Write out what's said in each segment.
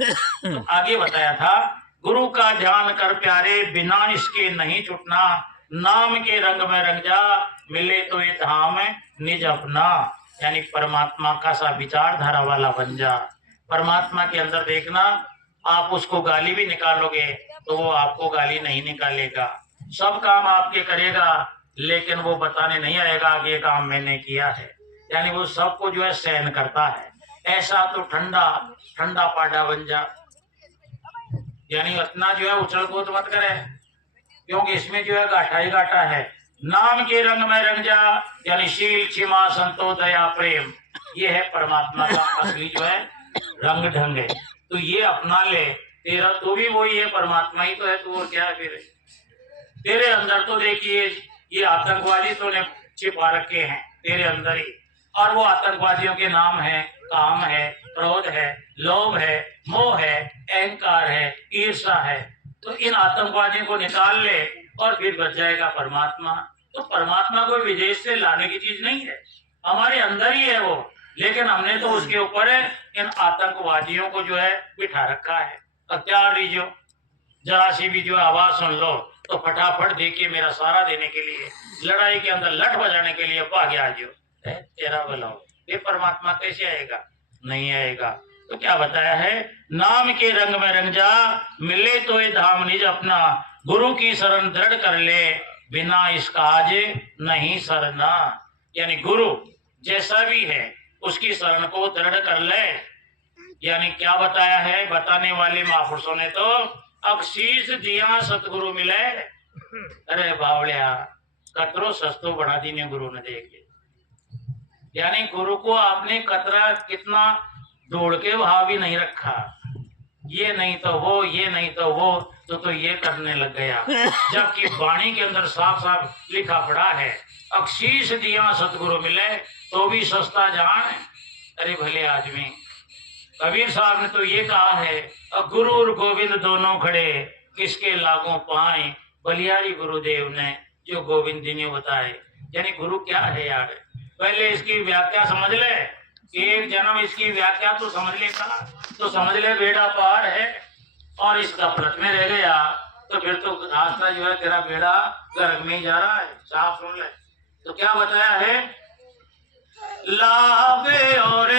तो आगे बताया था, गुरु का ध्यान कर प्यारे, बिना इसके नहीं छुटना, नाम के रंग में रंग जा, मिले तो ये धाम निज अपना। यानी परमात्मा का सा विचारधारा वाला बन जा। परमात्मा के अंदर देखना, आप उसको गाली भी निकालोगे तो वो आपको गाली नहीं निकालेगा, सब काम आपके करेगा, लेकिन वो बताने नहीं आएगा कि ये काम मैंने किया है। यानी वो सबको जो है सहन करता है। ऐसा तो ठंडा ठंडा पाडा बन जा। यानी इतना जो है उछल कूद मत करे, क्योंकि इसमें जो है घाटा ही घाटा है। नाम के रंग में रंग जा, यानी शील क्षमा संतो दया प्रेम, ये है परमात्मा का असली जो है रंग ढंग है। तो ये अपना ले, तेरा तो भी वही है, परमात्मा ही तो है, तू और क्या है फिर। तेरे अंदर तो देखिए ये आतंकवादी तो ने छिपा रखे हैं तेरे अंदर ही, और वो आतंकवादियों के नाम है काम है, क्रोध है, लोभ है, मोह है, अहंकार है, ईर्ष्या है। तो इन आतंकवादियों को निकाल ले और फिर बच जाएगा परमात्मा। तो परमात्मा कोई विदेश से लाने की चीज नहीं है, हमारे अंदर ही है वो, लेकिन हमने तो उसके ऊपर इन आतंकवादियों को जो है बिठा रखा है। हथियार लीजिए, जरा सी भी जो आवाज सुन लो तो फटाफट देखिए मेरा सहारा देने के लिए, लड़ाई के अंदर लठ बजाने के लिए भागे आ जाओ। तेरा भला हो, ये परमात्मा कैसे आएगा? नहीं आएगा। तो क्या बताया है, नाम के रंग में रंग जा, मिले तो ये धाम निज अपना, गुरु की शरण दृढ़ कर ले, बिना इसका आज नहीं सरना। यानी गुरु जैसा भी है उसकी शरण को दृढ़ कर ले। यानी क्या बताया है, बताने वाले महापुरुषों ने तो अक्षीस दिया सतगुरु मिले। अरे बावड़िया, कतरो सस्तो बना दी ने गुरु ने, देख लिया। यानी गुरु को आपने कतरा कितना दौड़ के भाव भी नहीं रखा, ये नहीं तो वो, ये नहीं तो वो, तो ये करने लग गया, जबकि वाणी के अंदर साफ साफ लिखा पड़ा है, अक्षीस दिया सतगुरु मिले तो भी सस्ता जान। अरे भले आदमी, कबीर साहब ने तो ये कहा है, गुरु और गोविंद दोनों खड़े, किसके लागों पाए, बलियारी गुरुदेव ने जो गोविंद जी ने बताए। यानी गुरु क्या है यार, पहले इसकी व्याख्या समझ ले, एक जन्म इसकी व्याख्या तो समझ लेगा तो समझ ले बेड़ा पार है, और इस गफलत में रह गया तो फिर तो रास्ता जो है तेरा बेड़ा गर्क में ही जा रहा है। साफ सुन ले, तो क्या बताया है, लावे और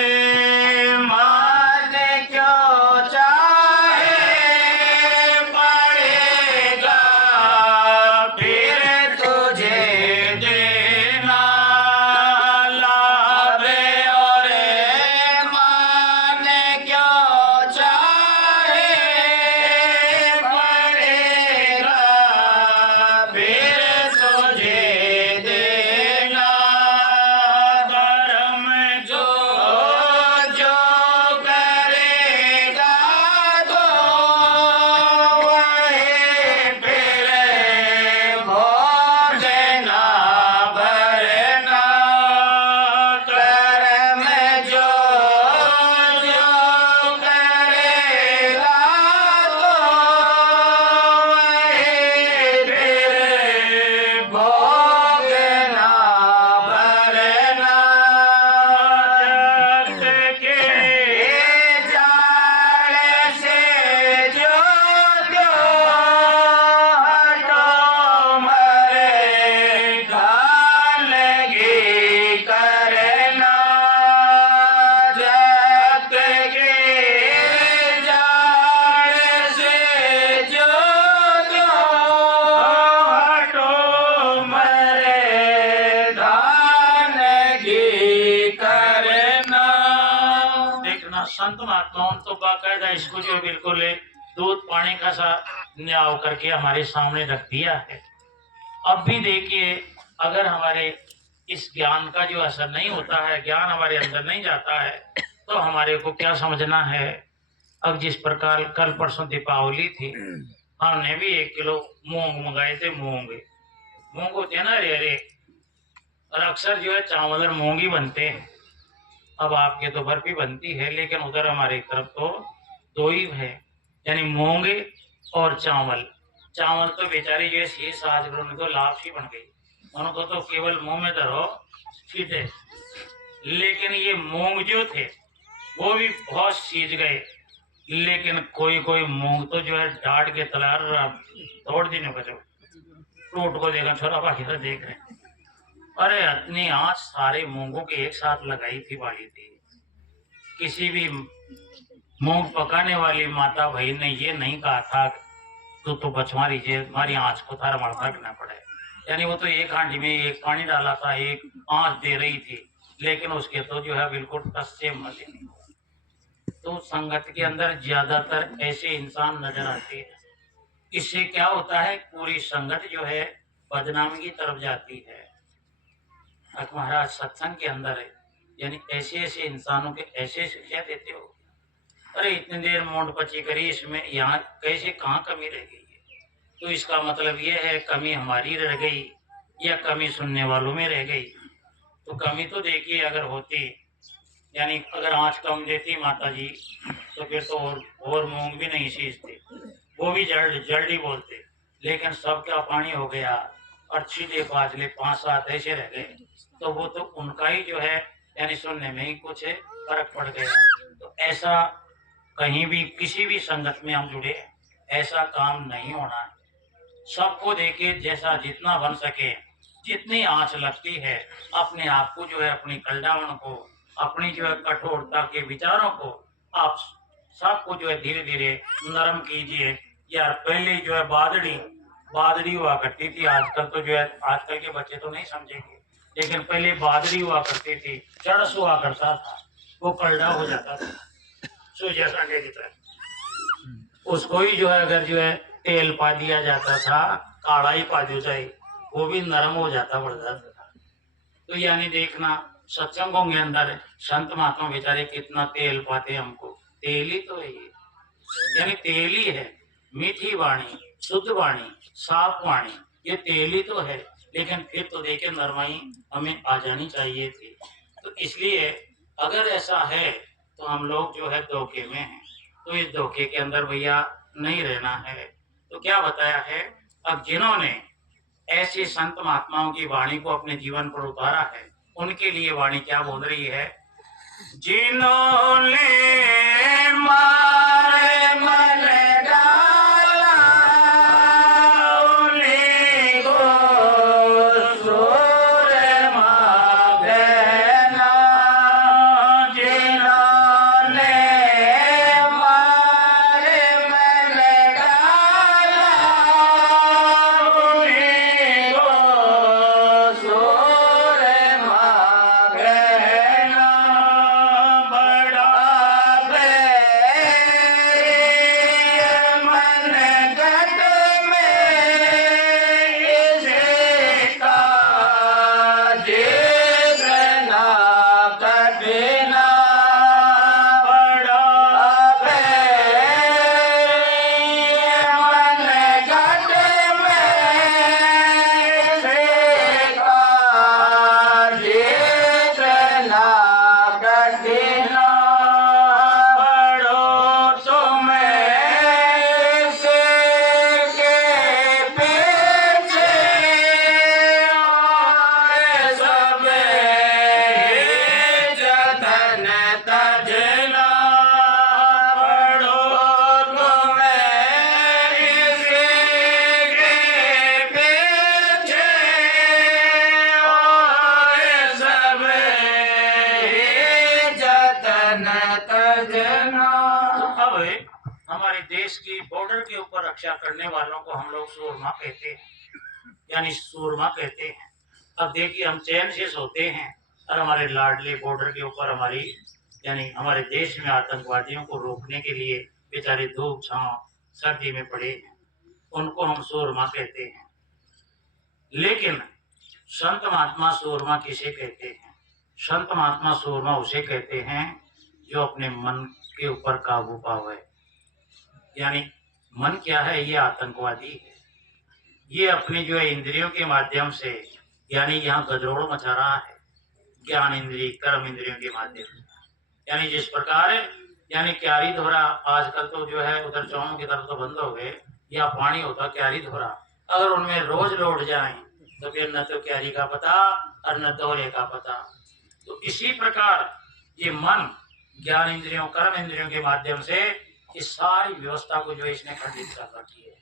संत महात्माओं तो बाकायदा इसको जो बिल्कुल दूध पानी का सा न्याव करके हमारे सामने रख दिया है। अब भी देखिए, अगर हमारे इस ज्ञान का जो असर नहीं होता है, ज्ञान हमारे अंदर नहीं जाता है, तो हमारे को क्या समझना है। अब जिस प्रकार कल परसों दीपावली थी, हमने भी 1 किलो मूंग मंगाए थे। मूंग होते हैं ना रेरे, और अक्सर जो है चावल और मूंग ही बनते हैं। अब आपके तो बर्फी बनती है, लेकिन उधर हमारी तरफ तो 2 ही है, यानी मूंग और चावल। चावल तो बेचारी जो है साज उनको लापसी बन गई, उनको तो केवल मुंह में धरो सीधे। लेकिन ये मूंग जो थे वो भी बहुत सीज गए, लेकिन कोई कोई मूंग तो जो है डांट के तलार तोड़ देने को, टूट को देखा छोरा बाकी तो देख रहे। अरे इतनी आँच सारे मूंगों के एक साथ लगाई थी बाड़ी थी। किसी भी मूंग पकाने वाली माता भाई ने ये नहीं कहा था तो बचवा लीजिए, हमारी आँच को थारा मरना करना पड़े। यानी वो तो एक हांडी में एक पानी डाला था, एक आँच दे रही थी, लेकिन उसके तो जो है बिल्कुल टस से मजे नहीं। तो संगत के अंदर ज्यादातर ऐसे इंसान नजर आते हैं। इससे क्या होता है, पूरी संगत जो है बदनामी की तरफ जाती है। महाराज सत्संग के अंदर है, यानी ऐसे ऐसे इंसानों के ऐसे शिक्षा देते हो। अरे इतनी देर मोंड पची करी, इसमें यहाँ कैसे कहाँ कमी रह गई है? तो इसका मतलब ये है कमी हमारी रह गई या कमी सुनने वालों में रह गई। तो कमी तो देखिए अगर होती, यानी अगर आँच कम देती माता जी तो फिर तो और मूंग भी नहीं सींचते, वो भी जल्दी बोलते। लेकिन सबका पानी हो गया और छीले फाजले 5-7 ऐसे रह गए, तो वो तो उनका ही जो है यानी सुनने में ही कुछ फर्क पड़ गया। तो ऐसा कहीं भी किसी भी संगत में हम जुड़े, ऐसा काम नहीं होना है। सबको देखे जैसा जितना बन सके, जितनी आँच लगती है, अपने आप को जो है अपनी कलडावन को, अपनी जो है कठोरता के विचारों को आप सबको जो है धीरे धीरे नरम कीजिए। यार पहले जो है बादड़ी हुआ करती थी, आजकल तो जो है आजकल के बच्चे तो नहीं समझेंगे, लेकिन पहले बादड़ी हुआ करती थी, चरस हुआ करता था, वो कलडा हो जाता था सूर्य संडे की तरह। उसको ही जो है अगर जो है तेल पा दिया जाता था, काढ़ा ही पा दिया जाए, वो भी नरम हो जाता बढ़ जाता था। तो यानी देखना सत्संगों के अंदर संत महात्मा बेचारे कितना तेल पाते हमको, तेल ही तो है ये, यानी तेल ही है। मीठी वाणी, शुद्ध वाणी, साफ वाणी, ये तेल ही तो है। लेकिन फिर तो देखे नरमाई हमें आ जानी चाहिए थी। तो इसलिए अगर ऐसा है तो हम लोग जो है धोखे में हैं, तो इस धोखे के अंदर भैया नहीं रहना है। तो क्या बताया है, अब जिन्होंने ऐसे संत महात्माओं की वाणी को अपने जीवन पर उतारा है, उनके लिए वाणी क्या बोल रही है, जिन्होंने मारे मन डाला उन्हीं को सूर मांगना, जिन्होंने मारे मन डाला उन्हीं को सूर मांगना, बड़ा मन गट में इसका जिक्र ना कटना, बड़ा मन गट में इसका जिक्र ना कटना, बड़ो तुम्हें से के पीछे और सब जतन तजना, बड़ो तुम्हें के पीछे और सब जतन तजना। अब हमारे देश की बॉर्डर के ऊपर रक्षा करने वालों को हम लोग सूरमा कहते हैं, यानी सूरमा कहते हैं। अब देखिए हम चैन से सोते हैं और हमारे लाडले बॉर्डर के ऊपर हमारी यानी हमारे देश में आतंकवादियों को रोकने के लिए बेचारे धूप छांव सर्दी में पड़े हैं, उनको हम सूरमा कहते हैं। लेकिन संत महात्मा सूरमा किसे कहते हैं? संत महात्मा सूरमा उसे कहते हैं जो अपने मन के ऊपर काबू पावे। यानी मन क्या है, ये आतंकवादी है, ये अपनी जो है इंद्रियों के माध्यम से यानी यहाँ गजरोड़ मचा रहा है, ज्ञान इंद्रिय कर्म इंद्रियों के माध्यम से। यानी जिस प्रकार यानी क्यारी धोरा आजकल तो जो है उधर चौमों की तरफ तो बंद हो गए, या पानी होता क्यारी धोरा, अगर उनमें रोज लौट जाए तो फिर न तो क्यारी का पता और न दोहरे का पता। तो इसी प्रकार ये मन ज्ञान इंद्रियों कर्म इंद्रियों के माध्यम से इस सारी व्यवस्था को जो है इसने खंडित कर रखी है।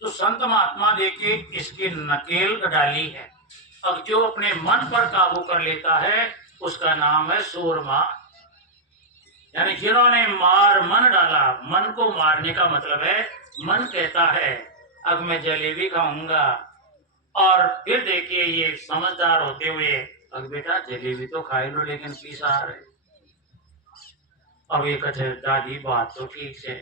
तो संत महात्मा देके इसकी नकेल डाली है। अब जो अपने मन पर काबू कर लेता है उसका नाम है सूरमा। यानी जिन्होंने मार मन डाला, मन को मारने का मतलब है मन कहता है अब मैं जलेबी खाऊंगा, और फिर देखिए ये समझदार होते हुए अब बेटा जलेबी तो खाई लो लेकिन पीस आ रहे। अब ये कहते दादी बात तो ठीक से,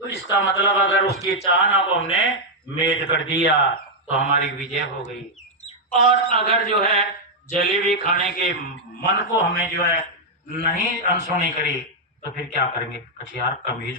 तो इसका मतलब अगर उसकी चाहना को हमने मेट कर दिया तो हमारी विजय हो गई। और अगर जो है जलेबी खाने के मन को हमें जो है नहीं अनसुनी करी तो फिर क्या करेंगे? कठियार कमीज